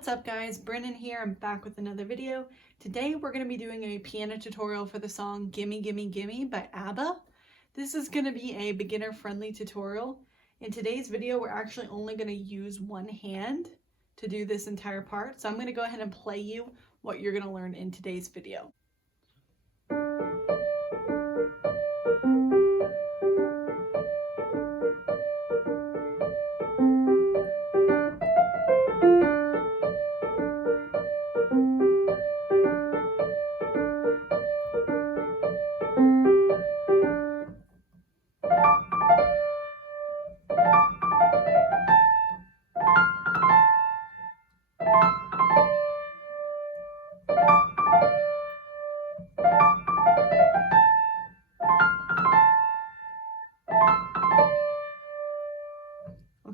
What's up guys, Brennan here. I'm back with another video. Today we're going to be doing a piano tutorial for the song Gimme, Gimme, Gimme by Abba. This is going to be a beginner friendly tutorial. In today's video we're actually only going to use one hand to do this entire part. So I'm going to go ahead and play you what you're going to learn in today's video.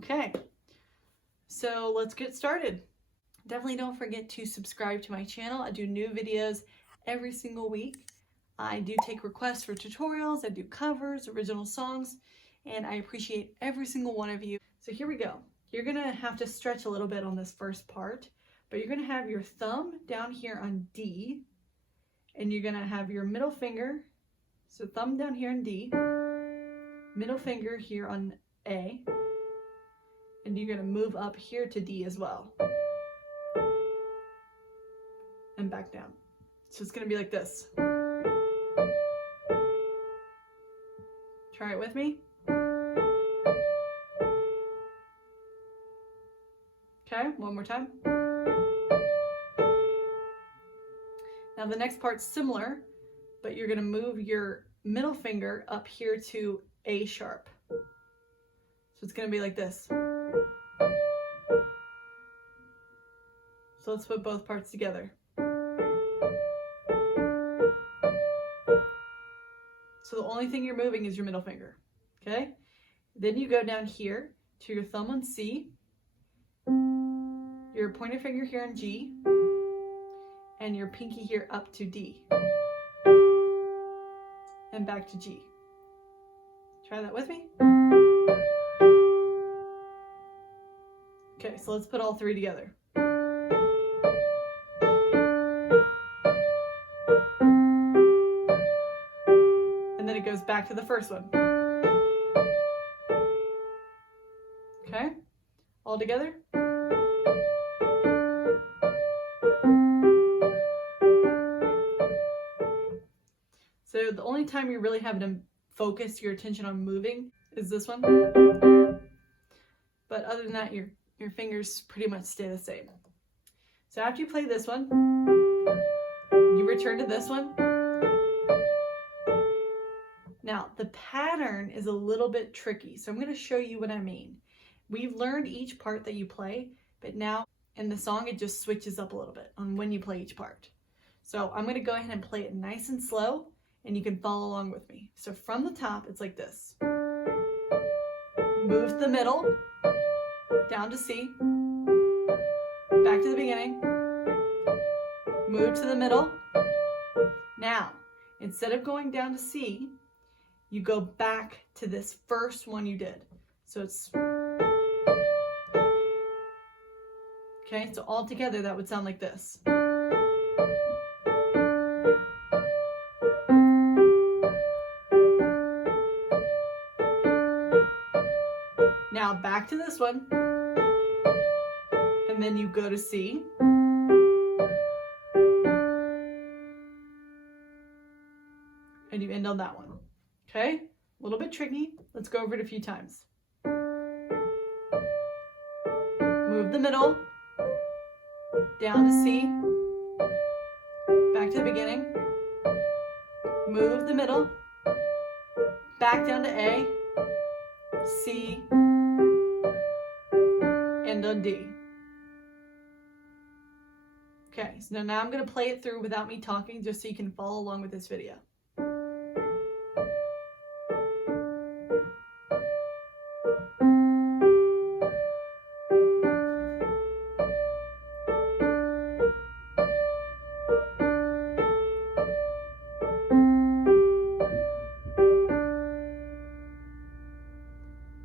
Okay, so let's get started. Definitely don't forget to subscribe to my channel. I do new videos every single week. I do take requests for tutorials, I do covers, original songs, and I appreciate every single one of you. So here we go. You're gonna have to stretch a little bit on this first part, but you're gonna have your thumb down here on D, and you're gonna have your middle finger, so thumb down here on D, middle finger here on A, and you're going to move up here to D as well. And back down. So it's going to be like this. Try it with me. Okay, one more time. Now the next part's similar, but you're going to move your middle finger up here to A sharp. So it's going to be like this. So let's put both parts together. So the only thing you're moving is your middle finger, okay? Then you go down here to your thumb on C, your pointer finger here on G, and your pinky here up to D. And back to G. Try that with me. Okay, so let's put all three together. And then it goes back to the first one. Okay, all together. So the only time you're really having to focus your attention on moving is this one. But other than that, your fingers pretty much stay the same. So after you play this one, you return to this one. Now, the pattern is a little bit tricky, so I'm going to show you what I mean. We've learned each part that you play, but now in the song it just switches up a little bit on when you play each part. So I'm going to go ahead and play it nice and slow, and you can follow along with me. So from the top, it's like this. Move to the middle, down to C, back to the beginning, move to the middle. Now, instead of going down to C, you go back to this first one you did. So it's, okay, so all together that would sound like this. Now back to this one, and then you go to C, and you end on that one. Okay, a little bit tricky. Let's go over it a few times. Move the middle, down to C, back to the beginning, move the middle, back down to A, C, end on D. Okay, so now I'm going to play it through without me talking just so you can follow along with this video.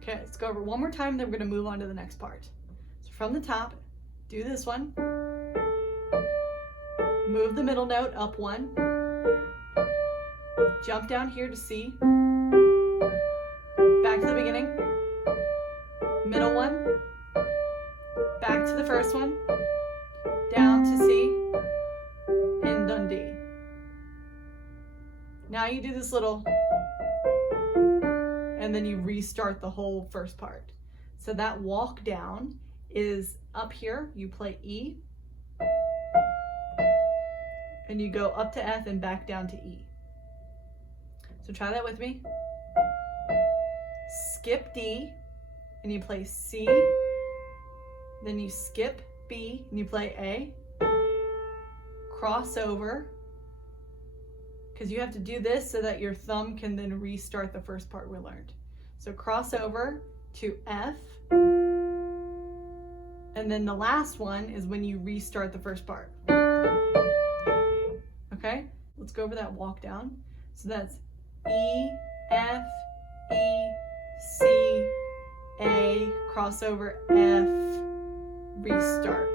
Okay, let's go over it one more time, then we're going to move on to the next part. So from the top, do this one. Move the middle note up one. Jump down here to C. Back to the beginning. Middle one. Back to the first one. Down to C. And on D. Now you do this little, and then you restart the whole first part. So that walk down is up here. You play E. And you go up to F and back down to E. So try that with me. Skip D, and you play C. Then you skip B, and you play A. Cross over, because you have to do this so that your thumb can then restart the first part we learned. So cross over to F. And then the last one is when you restart the first part. Okay, let's go over that walk down. So that's E, F, E, C, A, crossover, F, restart.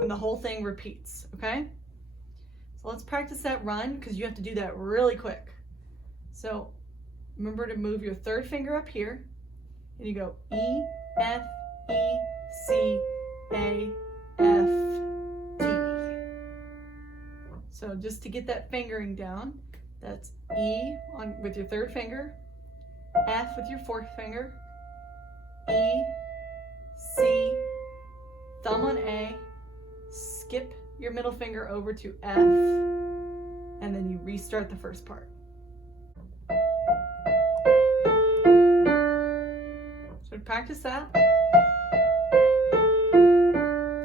And the whole thing repeats, okay? So let's practice that run, because you have to do that really quick. So remember to move your third finger up here, and you go E, F, E, C, A, F, D. So just to get that fingering down, that's E with your third finger, F with your fourth finger, E, C, thumb on A, skip your middle finger over to F, and then you restart the first part. So practice that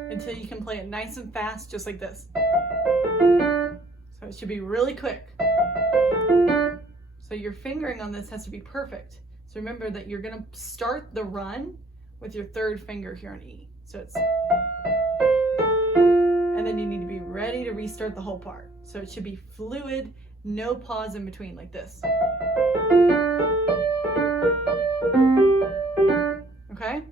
until you can play it nice and fast, just like this. So it should be really quick. So your fingering on this has to be perfect. So remember that you're gonna start the run with your third finger here on E. So it's, and then you need to be ready to restart the whole part. So it should be fluid, no pause in between, like this. Okay?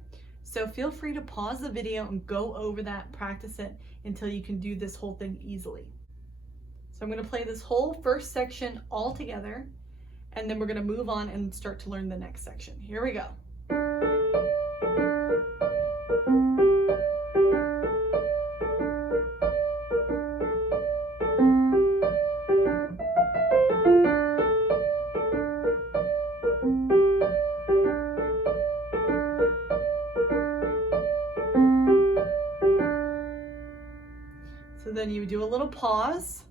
So feel free to pause the video and go over that, practice it until you can do this whole thing easily. So I'm going to play this whole first section all together, and then we're going to move on and start to learn the next section. Here we go. So then you do a little pause,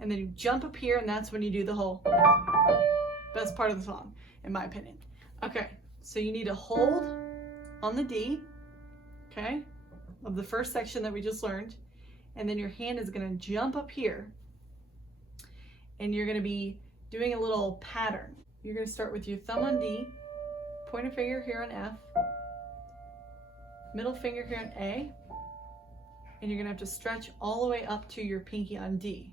and then you jump up here, and that's when you do the whole best part of the song, in my opinion. Okay, so you need to hold on the D, okay, of the first section that we just learned, and then your hand is going to jump up here, and you're going to be doing a little pattern. You're going to start with your thumb on D, pointer finger here on F, middle finger here on A, and you're going to have to stretch all the way up to your pinky on D.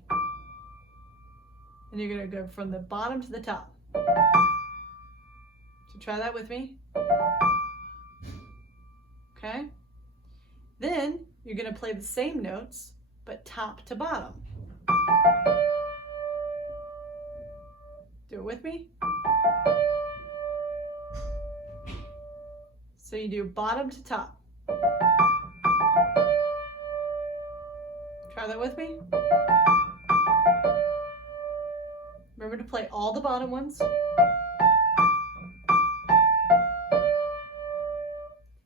And you're going to go from the bottom to the top. So try that with me. Okay? Then you're going to play the same notes, but top to bottom. Do it with me. So you do bottom to top. Try that with me. Remember to play all the bottom ones.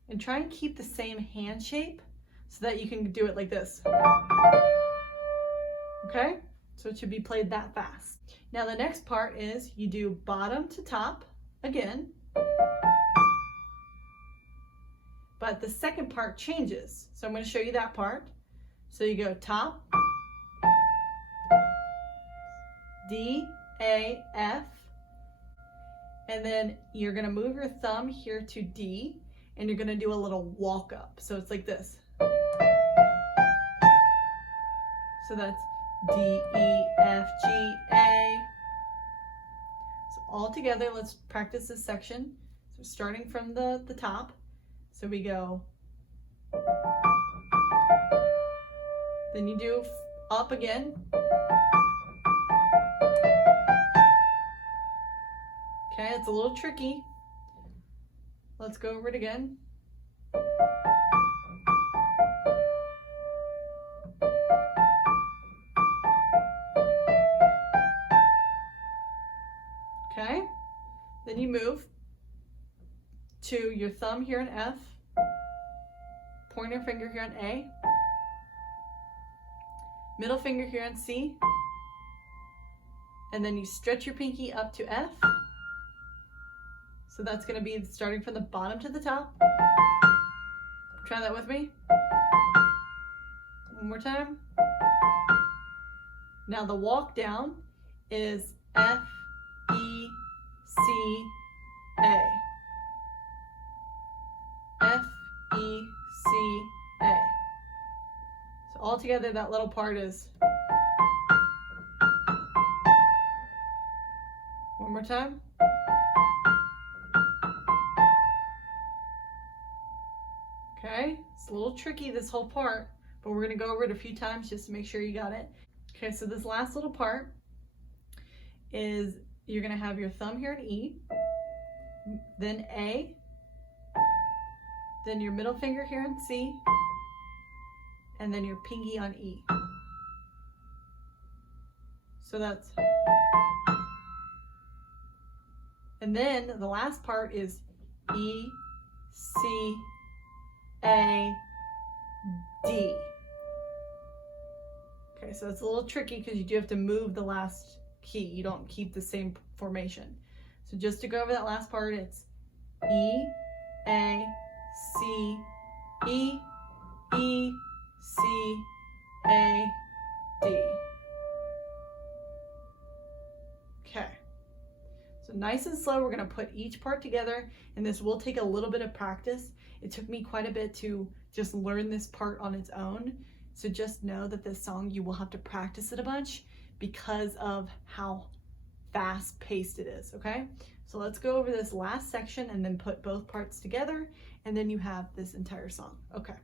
And try and keep the same hand shape so that you can do it like this. Okay? So it should be played that fast. Now the next part is you do bottom to top again. But the second part changes. So I'm going to show you that part. So you go top, D, A, F, and then you're going to move your thumb here to D, and you're going to do a little walk up. So it's like this. So that's D, E, F, G, A. So all together, let's practice this section. So starting from the top. So we go Then you do up again. Okay, it's a little tricky. Let's go over it again. Okay, then you move to your thumb here in F, pointer finger here on A, middle finger here on C, and then you stretch your pinky up to F. So that's going to be starting from the bottom to the top. Try that with me. One more time. Now the walk down is F, E, C, A. F, E, C, A. So all together that little part is. One more time. Okay, it's a little tricky, this whole part, but we're going to go over it a few times just to make sure you got it. Okay, so this last little part is you're going to have your thumb here in E, then A, then your middle finger here in C, and then your pinky on E. So that's, and then the last part is E, C, A, D. Okay, so it's a little tricky because you do have to move the last key. You don't keep the same formation. So just to go over that last part, it's E, A, C, E, E, C, A, D. Okay. So nice and slow, we're going to put each part together, and this will take a little bit of practice. It took me quite a bit to just learn this part on its own. So just know that this song, you will have to practice it a bunch because of how fast paced it is, okay? So let's go over this last section and then put both parts together, and then you have this entire song. Okay,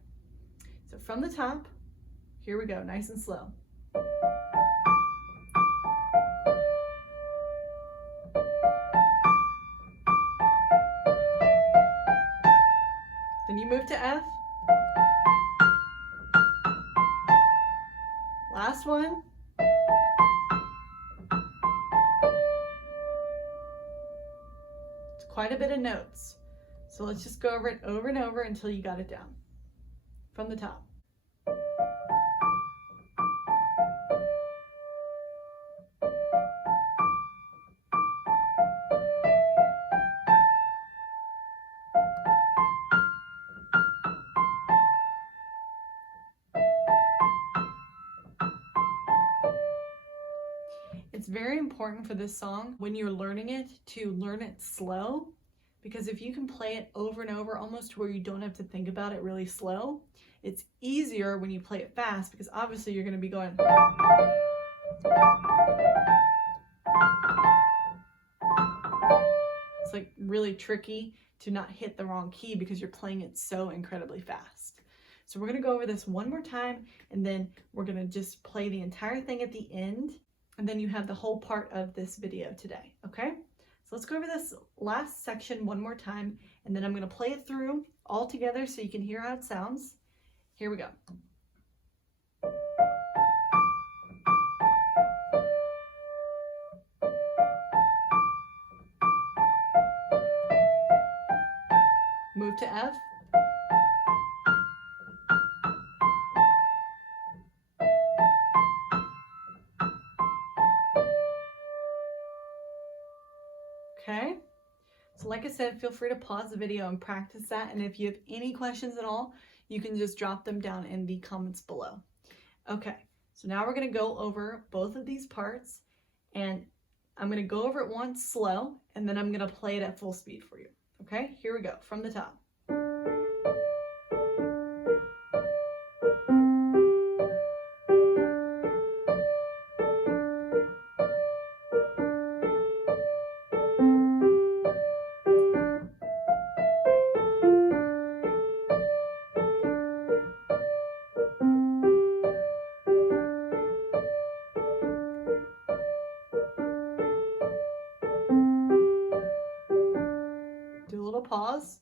so from the top, here we go, nice and slow. Then you move to F. Last one. It's quite a bit of notes. So let's just go over it over and over until you got it down. From the top. It's very important for this song when you're learning it to learn it slow, because if you can play it over and over almost to where you don't have to think about it really slow, it's easier when you play it fast because obviously you're going to be going. It's like really tricky to not hit the wrong key because you're playing it so incredibly fast. So we're going to go over this one more time and then we're going to just play the entire thing at the end. And then you have the whole part of this video today, okay? So let's go over this last section one more time, and then I'm going to play it through all together so you can hear how it sounds. Here we go. Move to F. Okay, so like I said, feel free to pause the video and practice that. And if you have any questions at all, you can just drop them down in the comments below. Okay, so now we're going to go over both of these parts, and I'm going to go over it once slow, and then I'm going to play it at full speed for you. Okay, here we go from the top. pause.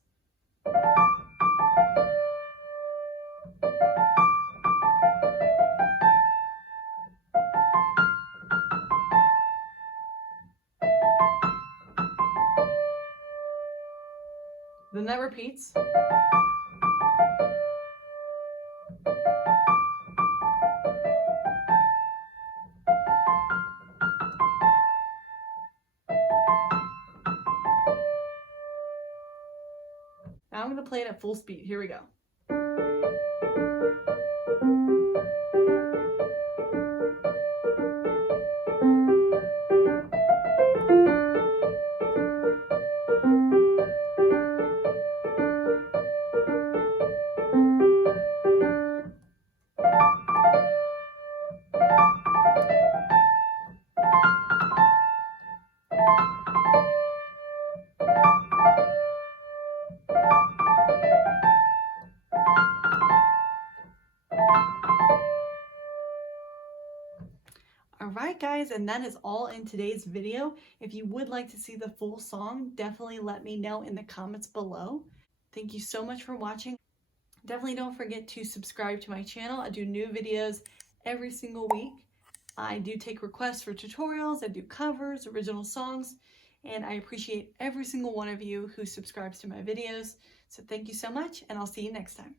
Then that repeats. Now I'm going to play it at full speed. Here we go. Alright guys, and that is all in today's video. If you would like to see the full song, definitely let me know in the comments below. Thank you so much for watching. Definitely don't forget to subscribe to my channel. I do new videos every single week. I do take requests for tutorials, I do covers, original songs, and I appreciate every single one of you who subscribes to my videos. So thank you so much, and I'll see you next time.